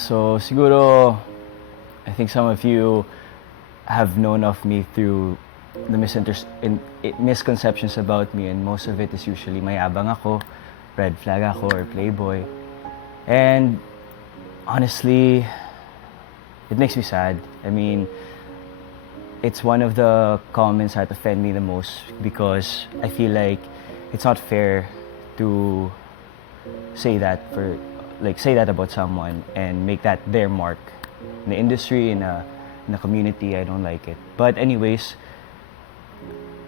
So siguro, I think some of you have known of me through the misconceptions about me, and most of it is usually mayabang ako, red flag ako, or playboy. And honestly, it makes me sad. I mean, it's one of the comments that offend me the most because I feel like it's not fair to say that about someone and make that their mark in the industry, in the community. I don't like it. But anyways,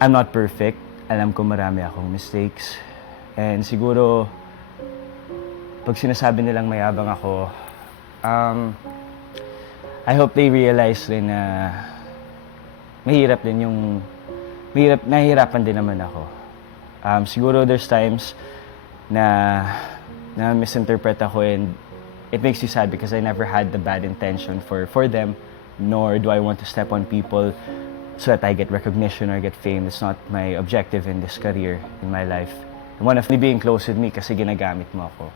I'm not perfect. Alam ko marami akong mistakes. And siguro, pag sinasabi nilang mayabang ako, I hope they realize rin na nahihirapan din naman ako. Siguro there's times na misinterpret ako, and it makes you sad because I never had the bad intention for them, nor do I want to step on people so that I get recognition or get fame. It's not my objective in this career, in my life. And one of me being close with me kasi ginagamit mo ako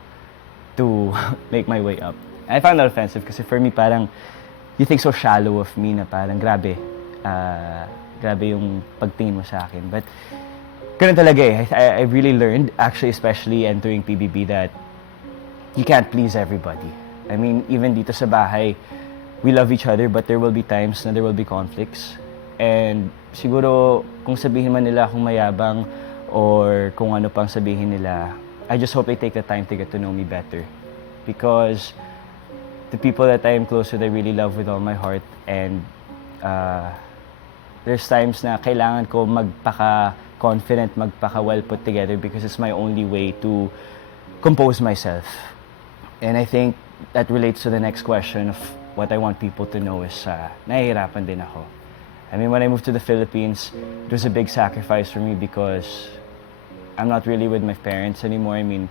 to make my way up. And I found that offensive kasi for me parang you think so shallow of me na parang grabe yung pagtingin mo sa akin. But ganun talaga eh. I really learned, actually, especially entering PBB, that you can't please everybody. I mean, even dito sa bahay, we love each other, but there will be times na there will be conflicts. And siguro, kung sabihin man nila akong mayabang or kung ano pang sabihin nila, I just hope they take the time to get to know me better. Because the people that I am close with, I really love with all my heart. And there's times na kailangan ko magpaka-confident, magpaka-well put together because it's my only way to compose myself. And I think that relates to the next question of what I want people to know is nahihirapan din ako. I mean, when I moved to the Philippines, it was a big sacrifice for me because I'm not really with my parents anymore. I mean,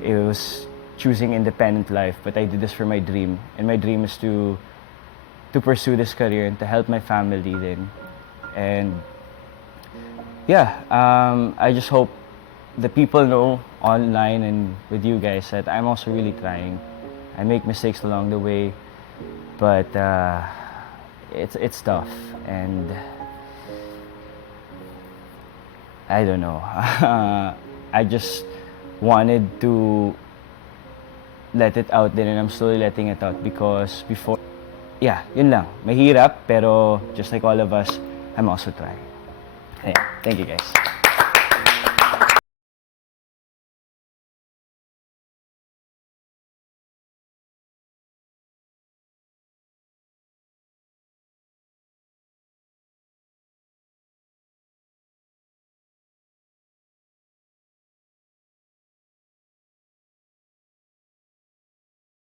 it was choosing independent life, but I did this for my dream. And my dream is to pursue this career and to help my family then. And yeah, I just hope the people know online and with you guys that I'm also really trying. I make mistakes along the way, but it's tough, and I don't know. I just wanted to let it out then, and I'm slowly letting it out because before, yeah, yun lang. Mahirap, pero just like all of us, I'm also trying. Yeah, thank you guys.